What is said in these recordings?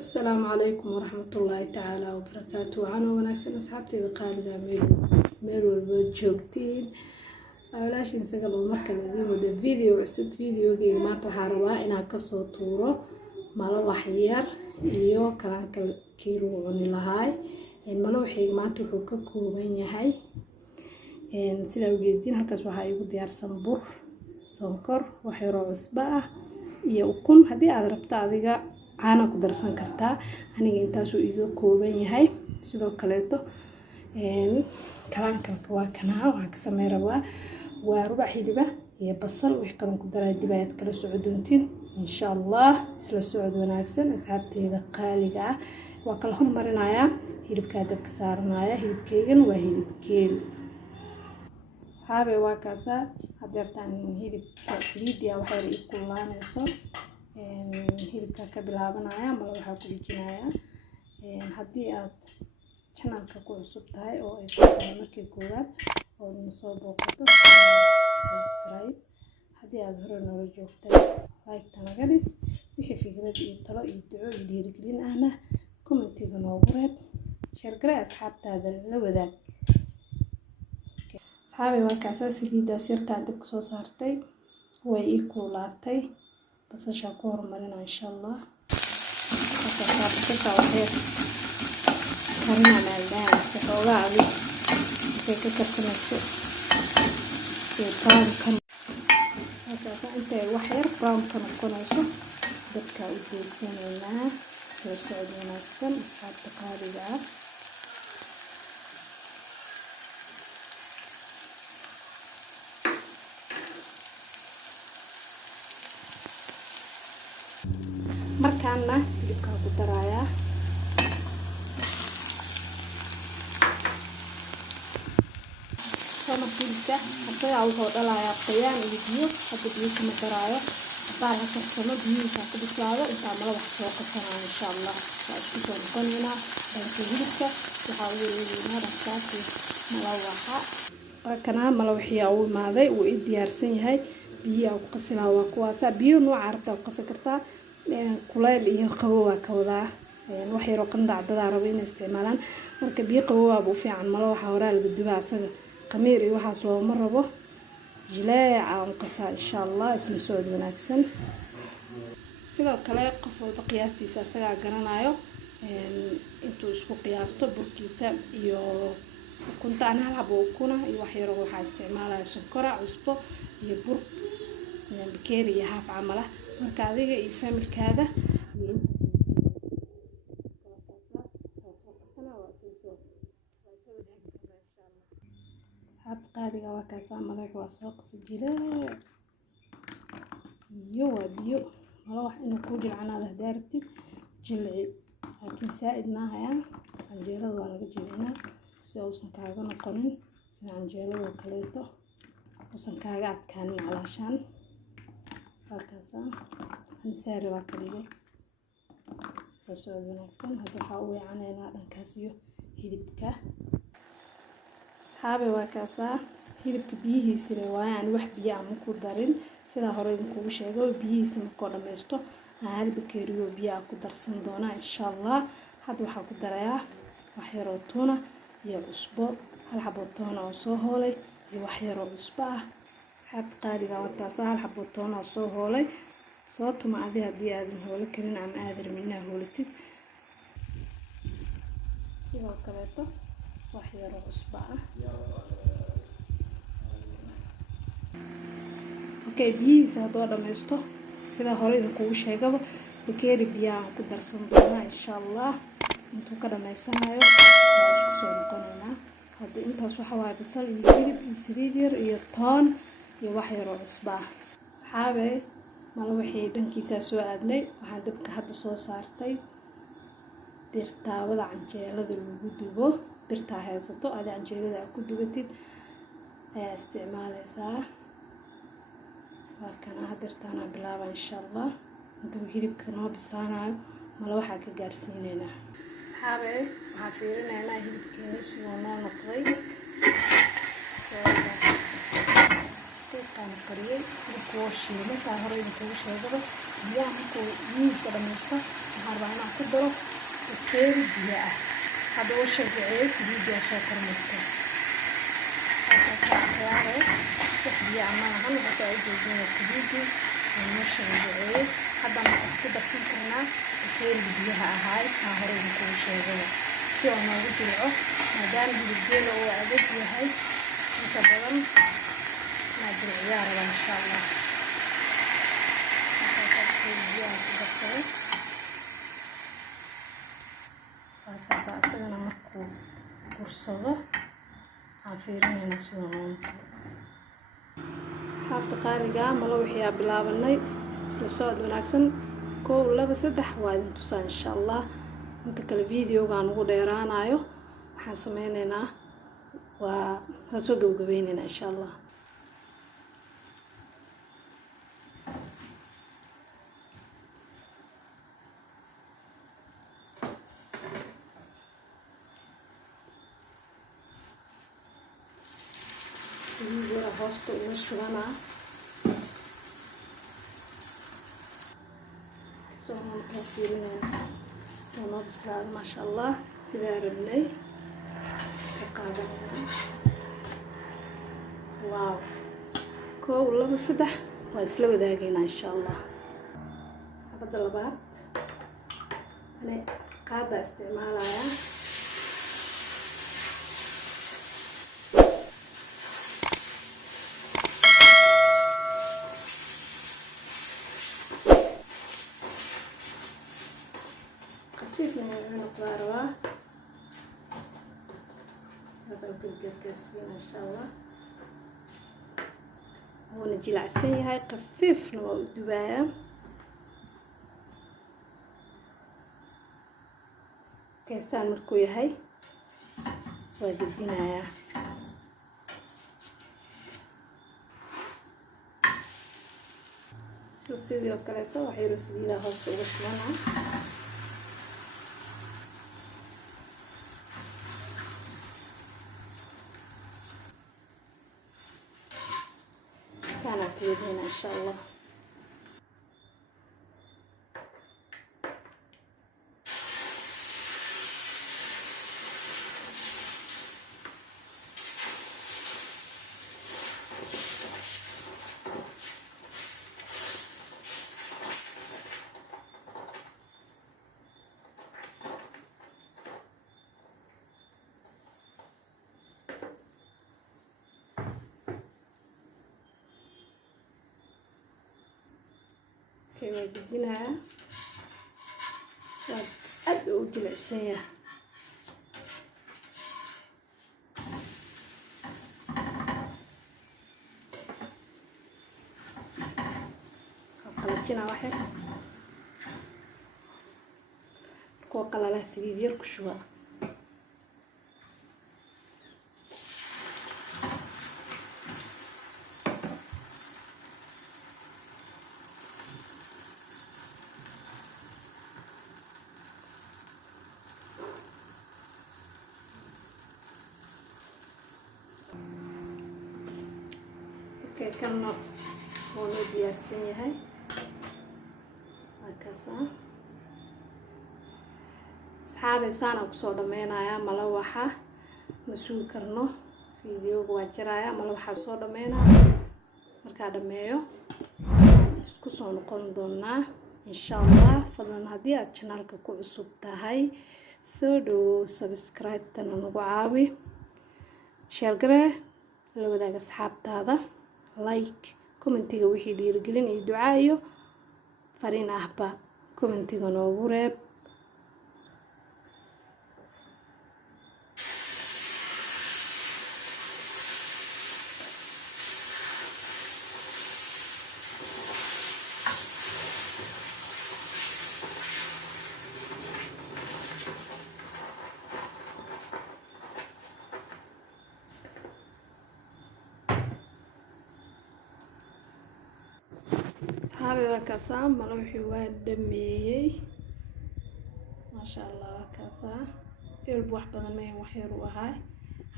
السلام عليكم ورحمة الله تعالى وبركاته. أنا وناكسن أصحابتي قالوا ميل والجوكتين علاش نسقلوا مركز دي وده فيديو عسب فيديو جي ما تحاربها إنها كسر طورة ملو حيار إيو كلام كيلو عن لهاي الملو حيج ما تحوك كوبين هاي سيدا وجدين هالكاس وحاي وديار صنبور صنكر وحيرو عصبة iyo ukun hadii aad rabto adiga caana ku darsan kartaa aniga intaas uu iga kooban yahay sidoo kale kalaankalka waa kana waxa ka sameeyaa waa rubac hilib iyo basal wixii kale ku daray dibaayad kala socodontiin insha Allah isla socod wanaagsan asxaabteeda qaaliga waa kala hormarinaya hilibka dabka saaranaya hilibkeegan waa hilibkeen waa kaasa hadeertaan hilibka liidiya waxay ii kulaanayso hilibka ka bilaabanaya ma waxa ku dijinaya hadii aad channelka ku cusub tahay oo ay tahay markii koowaad oo soo booqato subscribe hadii aad hore noo joogtay like naga dhis wixii fikrad iyo talo iyo duco iyo dhiirigelin ahna commentiga noogu reeb share garay asxaabtaada la wadaag صحابي وكاسة سليدة سيرت عندك كسو صارتي ويكولاتي بس شاكور مرينا إن شاء الله بس وحيد كرنا مالدان تحوغا عبي كي كترسنا السوق براون كان وكاسة انت وحير براون كان كونيسو دبكا ويديسينينا سوسعودينا السن أصحاب تقاريبا markaana hilibka ku daraya sama hilibka hadda uu dhalaya qoyaan iyo biyo hadda biyo kuma darayo baa la karsamo biyihiisa ku bislaado inta mala wax soo qasana insha Allah waa isku soo noqonayna dhanka hilibka waxa uu leeyahay dhaqaaqi mala waxa kana mala wixii uu maaday uu diyaarsan yahay biyo ku qasina waa kuwaas biyo nooc arta ku qasi kartaa kuleel iyo qabow ka wada wax yar oo qandac dad rabo inay isticmaalaan marka biyo qabow u fiican malo waxa hore la dubaa asaga qamiir iyo waxaas loo ma rabo jilaac aan qasa insha Allah isla soo wanaagsan sidoo kale qof walba qiyaastiisa asaga garanayo intuu isku qiyaasto burkiisa iyo kunta ana habo kuna iyo wax yar oo waxa isticmaalaya sonkor cusbo iyo bur bakeeri iyo haaf camala marka adiga iyo familkaada had qaadiga waa ka saamay waa soo qasjilay iyo wadiyo wala wax inuu ku jilcanaada daartid jilci laakiin saaid ma haya anjeerada waa laga jilcinaa si uusan kaaga noqonin sida anjeerada kaleeto uusan kaaga adkaanin calaashan halkaas aan saari waa kaliya soo wanaagsan hada waxa uu yacanayna dhankaas iyo hilibka saxaabe waa kaasa hilibka biyihiisa waayaan wax biyo aan ku darin sida hore ku sheego biyihiisa ma ko dhameysto hal bakeeriyo biyo ku darsan doona insha Allah hada waxa ku daraya wax yar oo tuna iyo cusbo hal xabo tuna oo soo hoolay iyo wax yar oo cusbo had qaaliga wata hal xabo tuna oo soo hoolay soo tuma hadii aad hool karin ama aad rabina hooltid sidoo kale wax yar oo cusbo okay biyihiisa hadoo dhameysto sida hore ku sheegaba bakeeri biyo ku darsan doona insha Allah intuu ka dhameysanayo waa isku soo noqonayna hadii intaas waxa waa basal iyo hilib iyo saliid yar iyo toon iyo wax yar oo cusbo saxaabe mal wixii dhankiisa soo aadnay waxaan dabka hadda soo saartay birtaawada canjeelada lagu dubo birta haysato aad canjeelada ku dubatid ayaa isticmaalaysaa waana hadirtaana bilaaba insha Allah intuu hilibka noo bislaanayo mal waxa ka gaarsiinayna saxaabe waxa fiirinayna hilibkeena soo noqday aan qariyay kuwa shiilay hore intuu sheegay biyaha ku yiis dhameysto waxaan rabaa inaan ku jiro bakeeri biyo ah. Hadda u shaqeeyay saliidda soo kormartay. wax biyo ama ahaan waxa ay joogeen saliidda ama shaqeeyay. Hadda ma isku darsan karnaa bakeeri biyaha ahaay ka hore ku sheegay si oo noogu jiro maadaama hilibkeena oo adag yahay inta badan ma jiro insha Allah. asagana markuu kursado aan fiirinayna suuqan sabta qaaliga malo wixii bilaabanay isla soo wanaagsan 1 2 3 waa idin tusaa insha Allah. inta kale videogaan ugu dheeraanayo waxaan sameynaynaa waa soo gabagabeynayna insha Allah. Ini hosto ini shugana so mutafirina ono bisal mashallah sida rabnay taqaadana wow ko laba saddex waa isla wadaagayna insha Allah. habada labaad ana qaada isticmaalaya كيف نقدروا هذا الكرسين إن شاء الله. هو نجي العسية هاي خفيف دباية كيسان مركوية هاي وادبينا يا سيدي وكاليتو وحيرو سيدي هوس وشمانا كان عقيدين إن شاء الله. كيما بديناها وأدعو جلسية قلبتنا واحد وقال له سيدي ديالك شويه كان هون ديارسين هاي هكذا أصحابي سانا كسو دمينايا ملوحة مسوي كرنو فيديو واجرايا ملوحة سو دمينا مركا دميو isku soo noqon doonaa insha Allah. fadlan hadii aad channelka ku cusub tahay soo dhaw subscribe tan ugu caawi share gare la wadaaga asxaabtaada like commentiga wixii dhiirigelin iyo ducaa iyo fariin ahba commentiga noogu reeb. هذا وكاسام ملوحي ودميي ما شاء الله وكاسا في بوح بدن ما وحير وهاي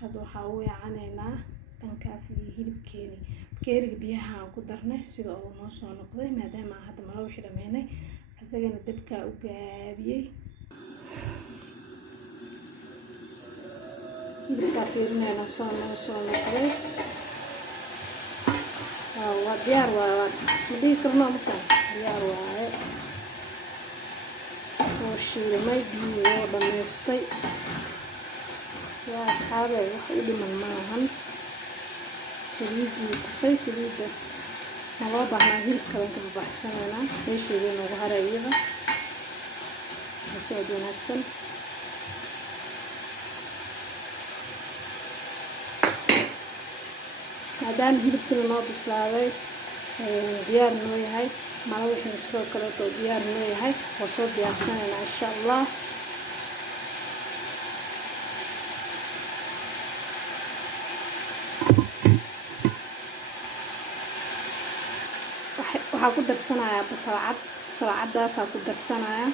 هذا وحاوي عنينا تنكاسي هيلب كيني بكيرك بيها قدرنا سيدا أول نوصو نقضي ما دام هذا ملوحي دميني هذا دبكا وقابيي كافيرنا صونا كذا وديار ودي كرنا مكان ديار وشيل ما يجي وبنستي يا أصحابي وحيد من معهم سريد ما وضع هيل كمان كبحثنا ليش يبين وهريبة بس يدون أحسن هذان هيل كل ما بسلاوي ديار نوي هاي ما هو إحنا نسوي كله ديار نوي هاي وصوب بيحسنا إن شاء الله waxaa ku darsanayaa salacadaasa ku darsanaya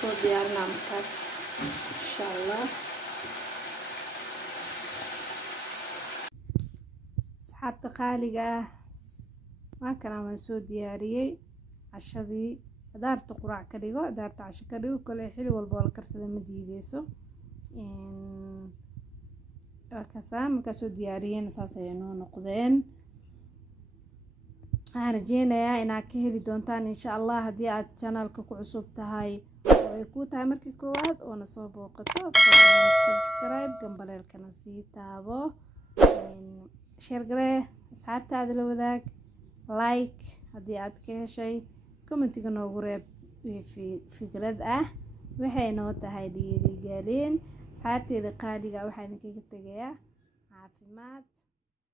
soo diyaarinaa markaas insha Allah asxaabta qaaliga waa kana waan soo diyaariyay cashadii adaarta quraac ka dhigo adaarta casho ka dhigo kale xilli walba la karsada ma diideyso markaa soo diyaariyeen saas ay noo noqdeen رجينا إنك هذي دونتان إن شاء الله هدي على القناة كعصوب تهاي ويكون تعمل كواد ونصوب وقطع سبسكرايب جنب القناة تابو شير قريه أصحاب تعدلوا ذاك لايك هدي عاد شيء كومنت كنا قريب في قرد وحين نوت هاي دي رجالين أصحاب تلقالي وحين كي تجيا عافيمات